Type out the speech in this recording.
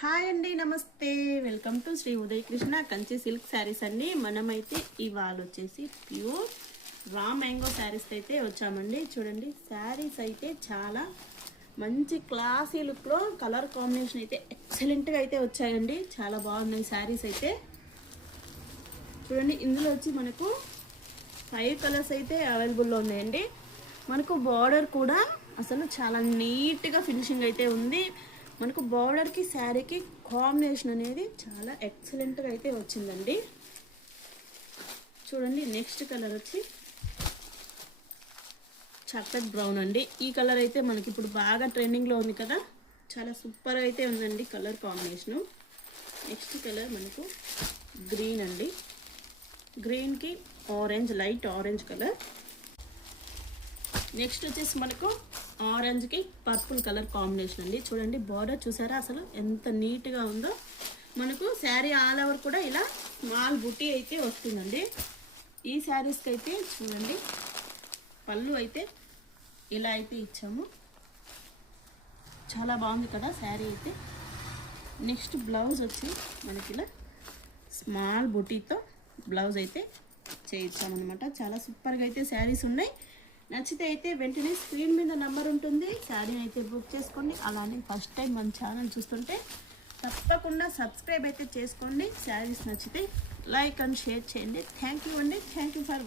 Hi అండి, నమస్తే. Welcome to Shri Uday Krishna Kanchi silk sarees అండి. మనమైతే ఇవాళ వచ్చేసి ప్యూర్ రా మ్యాంగో శారీస్ అయితే వచ్చామండి. చూడండి, శారీస్ అయితే చాలా మంచి క్లాసీ లుక్లో కలర్ కాంబినేషన్ అయితే ఎక్సలెంట్గా అయితే వచ్చాయండి. చాలా బాగున్నాయి శారీస్ అయితే. చూడండి, ఇందులో వచ్చి మనకు 5 కలర్స్ అయితే అవైలబుల్లో ఉన్నాయండి. మనకు బార్డర్ కూడా అసలు చాలా నీట్గా ఫినిషింగ్ అయితే ఉంది. మనకు బార్డర్కి శారీకి కాంబినేషన్ అనేది చాలా ఎక్సలెంట్గా అయితే వచ్చిందండి. చూడండి, నెక్స్ట్ కలర్ వచ్చి చాక్లెట్ బ్రౌన్ అండి. ఈ కలర్ అయితే మనకి ఇప్పుడు బాగా ట్రెండింగ్లో ఉంది కదా, చాలా సూపర్ అయితే ఉందండి కలర్ కాంబినేషను. నెక్స్ట్ కలర్ మనకు గ్రీన్ అండి. గ్రీన్కి orange, light orange colour. Next వచ్చేసి మనకు ఆరెంజ్కి పర్పుల్ కలర్ కాంబినేషన్ అండి. చూడండి, బార్డర్ చూసారా అసలు ఎంత నీట్గా ఉందో. మనకు శారీ ఆల్ ఓవర్ కూడా ఇలా స్మాల్ బుటీ అయితే వస్తుందండి. ఈ శారీస్కి అయితే చూడండి, పళ్ళు అయితే ఇలా అయితే ఇచ్చాము. చాలా బాగుంది కదా శారీ అయితే. నెక్స్ట్ బ్లౌజ్ వచ్చి మనకి ఇలా స్మాల్ బుటీతో బ్లౌజ్ అయితే చేయించామన్నమాట. చాలా సూపర్గా అయితే శారీస్ ఉన్నాయి. నచ్చితే అయితే వెంటనే స్క్రీన్ మీద నెంబర్ ఉంటుంది, శారీని అయితే బుక్ చేసుకోండి. అలానే ఫస్ట్ టైం మన ఛానల్ చూస్తుంటే తప్పకుండా సబ్స్క్రైబ్ అయితే చేసుకోండి. శారీస్ నచ్చితే లైక్ అండ్ షేర్ చేయండి. థ్యాంక్ యూ అండి. Thank you for